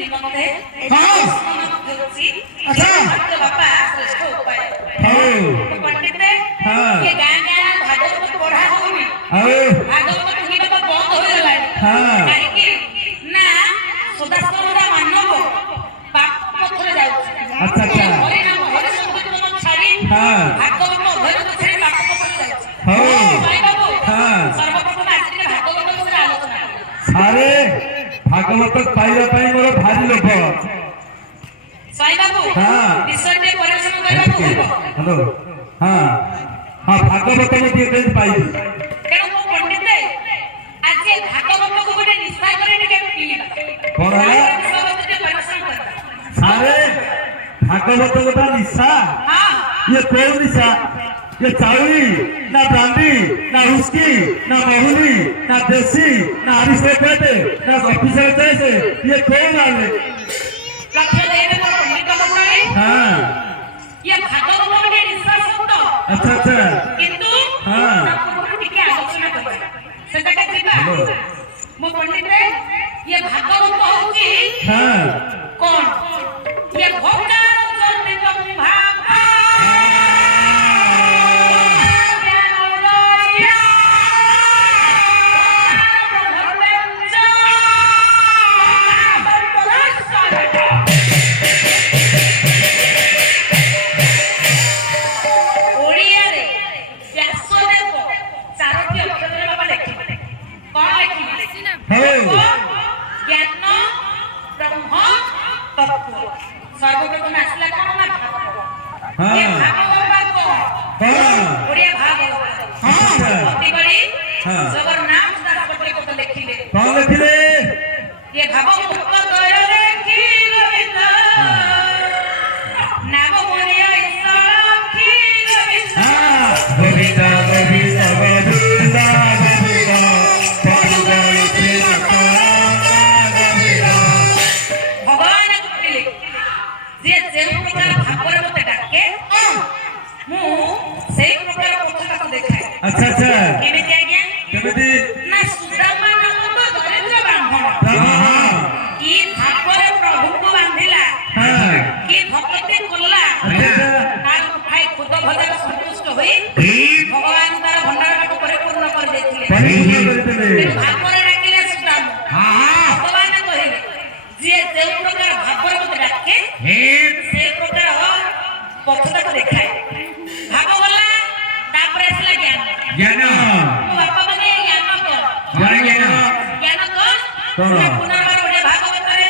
दिन मते हां अच्छा आपके बापा श्रेष्ठ उपाय हां पंडित ने ये गां भागवत पढ़ा होनी भागवत कहले तो बंद हो गला हां काहे कि ना सदाशिवरा मानव पाप पथरे जाउ अच्छा अच्छा हरि नाम हरि संकीर्तन छाड़ी हां भागवत अध्ययन छाड़ी पाप पथरे जाउ हां भाई बाबू हां सर्वप्रथम आज के भागवत विषय आलोचना अरे भागवत पाइबा पई मोर भारी लोभ साई बाबू हां विषय के परिश्रम करबा होबो हेलो हां हां भागवत में के दिन पाइबी केनो को पंडित है आज के भागवत को गोटे निष्ठा करे के पीबा कोन है अरे भागवत का निशा हां ये कौन निशा ये चाउरी ना ब्रांडी ना हुस्की ना महुली ना देसी ना अरिस्टोटेट ना ऑफिसर जैसे ये कौन आवे लक्ष्य देने को पंडित का बताए हां ये भागवत में निष्ठा शब्द अच्छा अच्छा किंतु हां आपको टिके आलोचना करबा सेटा के दिबा मो पंडित रे ये भागवत होची हां कौन ये भोगार जन्म भागा सर्वप्रथम आसला कोन ना भागवत ये भागवत को हां ओडिया भागवत हां अति बड़ी जगन्नाथ दास पटले को लिखिले कौन लिखिले ये भागवत को दया देखी गोविंद नाम मोरिया ईश्वरखी गोविंद हां गोविंद गोविंद गोविंद अच्छा अच्छा केमिति आज्ञा केमिति ना सुदामा नाम तो दरिद्र ब्राह्मण हां की भागवत प्रभु को बांधिला हां की भक्ति कोल्ला अच्छा तार भाई खुद भजन संतुष्ट होई भगवान तार भंडार को परिपूर्ण कर देथिले भागवत डाकिले सुदामा हां भगवान कहिले जे जे प्रकार भागवत डाके से प्रकार पथटा को देखाए भागवला तापर असला ज्ञान बापा माने ज्ञान को ज्ञान को पुनर्बार ओडे भागवत रे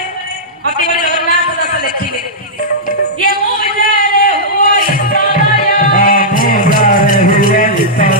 अति बड़े जगन्नाथ दास लिखिले ये मोजारे हुआ ईश्वरया मोजारे हुआ ईश्वरया